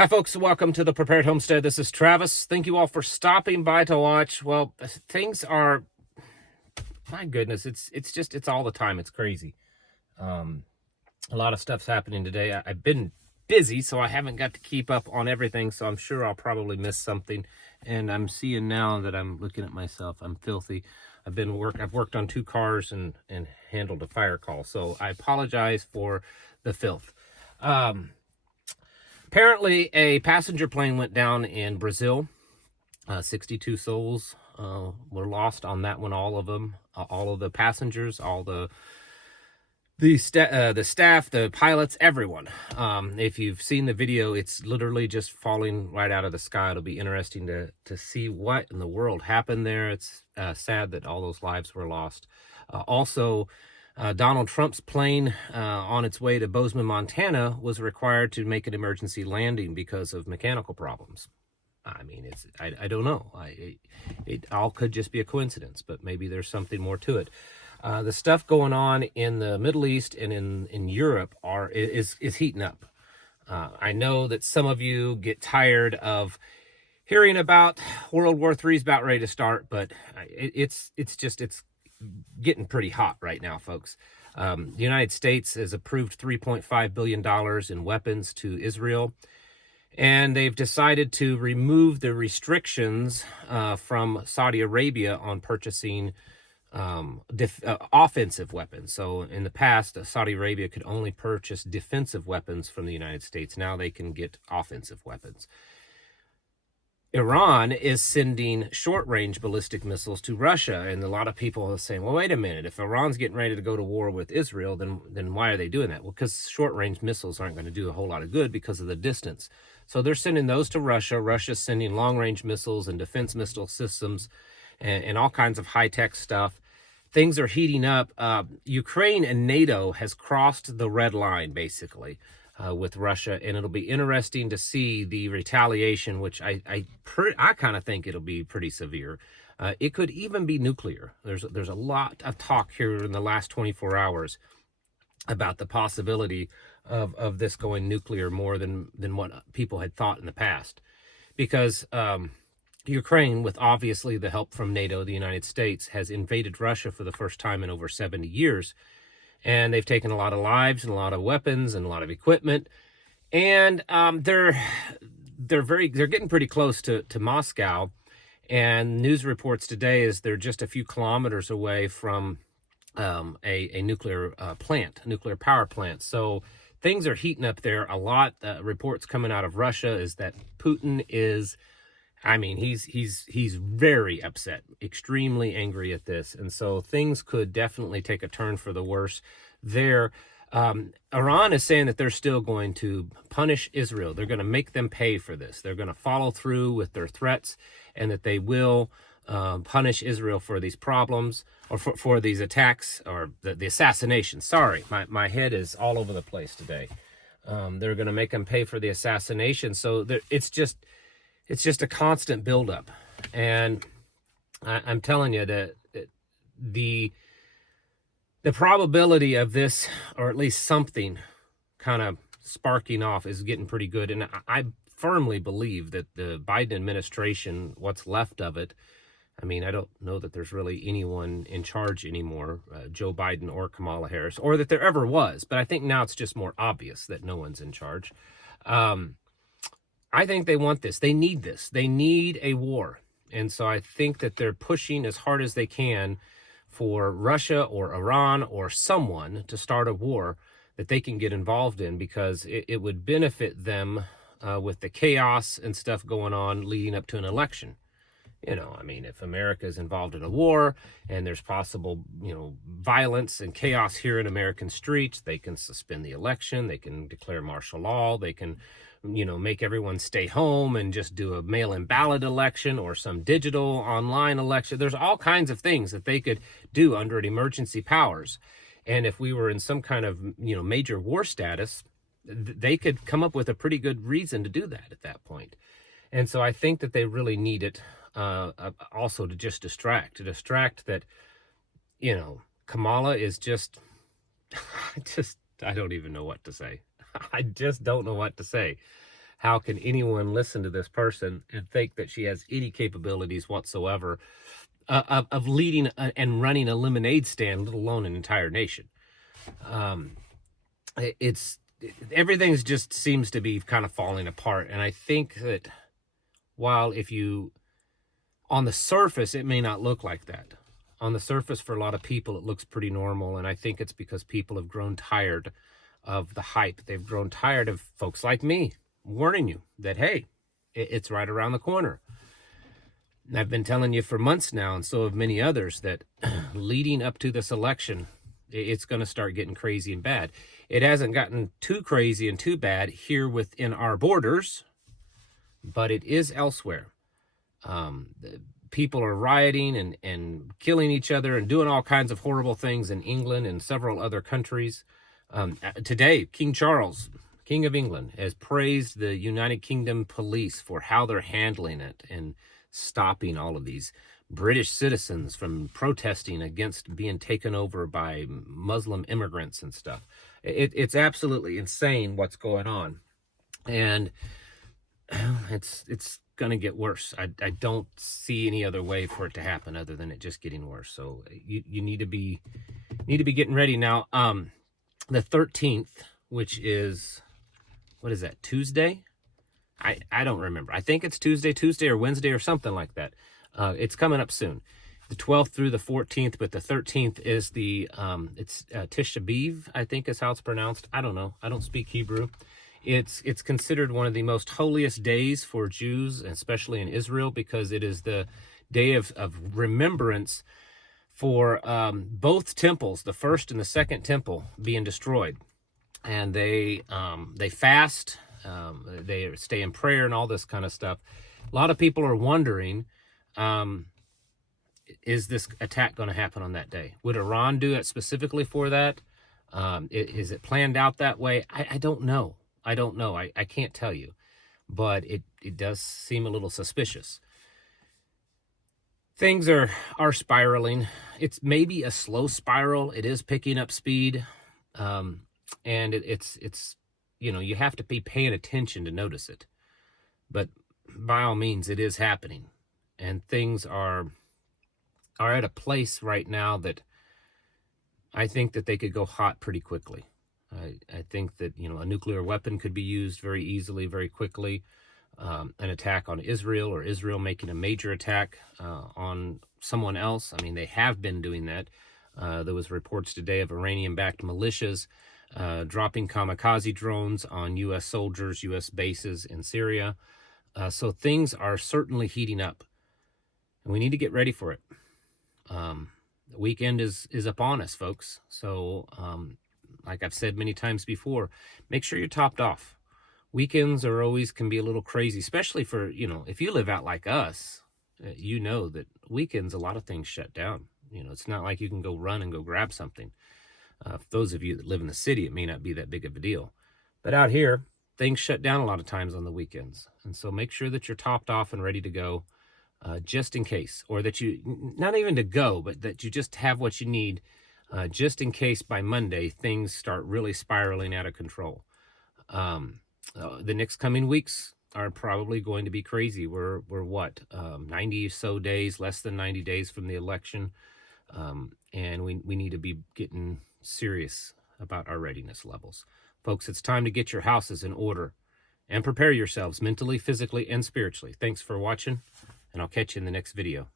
Hi folks, welcome to the Prepared Homestead. This is Travis. Thank you all for stopping by to watch. Well, things are, my goodness, it's all the time. It's crazy. A lot of stuff's happening today. I've been busy, so I haven't got to keep up on everything, so I'm sure I'll probably miss something. And I'm seeing now that I'm looking at myself, I'm filthy. I've worked on 2 cars and handled a fire call, so I apologize for the filth. Apparently, a passenger plane went down in Brazil. 62 souls were lost on that one. All of them, all of the passengers, all the staff, the pilots, everyone. If you've seen the video, it's literally just falling right out of the sky. It'll be interesting to see what in the world happened there. It's sad that all those lives were lost. Also, Donald Trump's plane on its way to Bozeman, Montana, was required to make an emergency landing because of mechanical problems. I mean, I don't know. It all could just be a coincidence, but maybe there's something more to it. The stuff going on in the Middle East and in Europe is heating up. I know that some of you get tired of hearing about World War III is about ready to start, but it's getting pretty hot right now, folks. The United States has approved $3.5 billion in weapons to Israel, and they've decided to remove the restrictions from Saudi Arabia on purchasing offensive weapons. So in the past, Saudi Arabia could only purchase defensive weapons from the United States. Now they can get offensive weapons. Iran is sending short-range ballistic missiles to Russia, and a lot of people are saying, well, wait a minute, if Iran's getting ready to go to war with Israel, then why are they doing that? Well, because short-range missiles aren't going to do a whole lot of good because of the distance. So they're sending those to Russia. Russia's sending long-range missiles and defense missile systems and all kinds of high-tech stuff. Things are heating up. Ukraine and NATO has crossed the red line, basically, with Russia, and it'll be interesting to see the retaliation, which I kind of think it'll be pretty severe. It could even be nuclear. There's a lot of talk here in the last 24 hours about the possibility of this going nuclear more than what people had thought in the past, because Ukraine, with obviously the help from NATO, the United States, has invaded Russia for the first time in over 70 years. And they've taken a lot of lives and a lot of weapons and a lot of equipment. And they're getting pretty close to Moscow. And news reports today is they're just a few kilometers away from a nuclear power plant. So things are heating up there a lot. Reports coming out of Russia is that Putin is, I mean, he's very upset, extremely angry at this. And so things could definitely take a turn for the worse there. Iran is saying that they're still going to punish Israel. They're going to make them pay for this. They're going to follow through with their threats, and that they will punish Israel for these problems, or for these attacks, or the assassination. Sorry, my head is all over the place today. They're going to make them pay for the assassination. So it's just a constant buildup. And I'm telling you that the probability of this, or at least something kind of sparking off, is getting pretty good. And I firmly believe that the Biden administration, what's left of it, I mean, I don't know that there's really anyone in charge anymore, Joe Biden or Kamala Harris, or that there ever was. But I think now it's just more obvious that no one's in charge. I think they want this. They need this. They need a war. And so I think that they're pushing as hard as they can for Russia or Iran or someone to start a war that they can get involved in, because it would benefit them with the chaos and stuff going on leading up to an election. You know, I mean, if America is involved in a war and there's possible, violence and chaos here in American streets, they can suspend the election. They can declare martial law. They can, make everyone stay home and just do a mail-in ballot election or some digital online election. There's all kinds of things that they could do under an emergency powers. And if we were in some kind of, major war status, they could come up with a pretty good reason to do that at that point. And so I think that they really need it also to just distract that, Kamala is just, I don't even know what to say. I just don't know what to say. how can anyone listen to this person and think that she has any capabilities whatsoever of leading and running a lemonade stand, let alone an entire nation? It's everything's just seems to be kind of falling apart. And I think that while if you, on the surface, it may not look like that. On the surface, for a lot of people, it looks pretty normal. And I think it's because people have grown tired of the hype. They've grown tired of folks like me warning you that, hey, it's right around the corner. And I've been telling you for months now, and so have many others, that leading up to this election, it's going to start getting crazy and bad. It hasn't gotten too crazy and too bad here within our borders, but it is elsewhere. People are rioting and killing each other and doing all kinds of horrible things in England and several other countries. Today, King Charles, King of England, has praised the United Kingdom police for how they're handling it and stopping all of these British citizens from protesting against being taken over by Muslim immigrants and stuff. It's absolutely insane what's going on. And it's going to get worse. I don't see any other way for it to happen other than it just getting worse. So you need to be getting ready now. The 13th, which is, what is that, Tuesday? I don't remember. I think it's Tuesday or Wednesday or something like that. It's coming up soon. The 12th through the 14th, but the 13th is the, it's Tisha B'Av, I think is how it's pronounced. I don't know. I don't speak Hebrew. It's considered one of the most holiest days for Jews, especially in Israel, because it is the day of remembrance for both temples, the first and the second temple, being destroyed. And they fast, they stay in prayer and all this kind of stuff. A lot of people are wondering, is this attack going to happen on that day? Would Iran do it specifically for that? Is it planned out that way? I don't know. I don't know. I can't tell you. But it does seem a little suspicious. Things are spiraling. It's maybe a slow spiral. It is picking up speed. And it's you know, you have to be paying attention to notice it. But by all means, it is happening. And things are at a place right now that I think that they could go hot pretty quickly. I think that, you know, a nuclear weapon could be used very easily, very quickly. An attack on Israel, or Israel making a major attack on someone else. I mean, they have been doing that. There was reports today of Iranian-backed militias dropping kamikaze drones on U.S. soldiers, U.S. bases in Syria. So things are certainly heating up, and we need to get ready for it. The weekend is upon us, folks. So, like I've said many times before, make sure you're topped off. Weekends are always can be a little crazy, especially for, you know, if you live out like us, you know that weekends, a lot of things shut down. You know, it's not like you can go run and go grab something. For those of you that live in the city, it may not be that big of a deal. But out here, things shut down a lot of times on the weekends. And so make sure that you're topped off and ready to go, just in case. Or that you, not even to go, but that you just have what you need, just in case by Monday things start really spiraling out of control. The next coming weeks are probably going to be crazy. We're what, 90 or so days, less than 90 days from the election. And we need to be getting serious about our readiness levels. Folks, it's time to get your houses in order and prepare yourselves mentally, physically, and spiritually. Thanks for watching, and I'll catch you in the next video.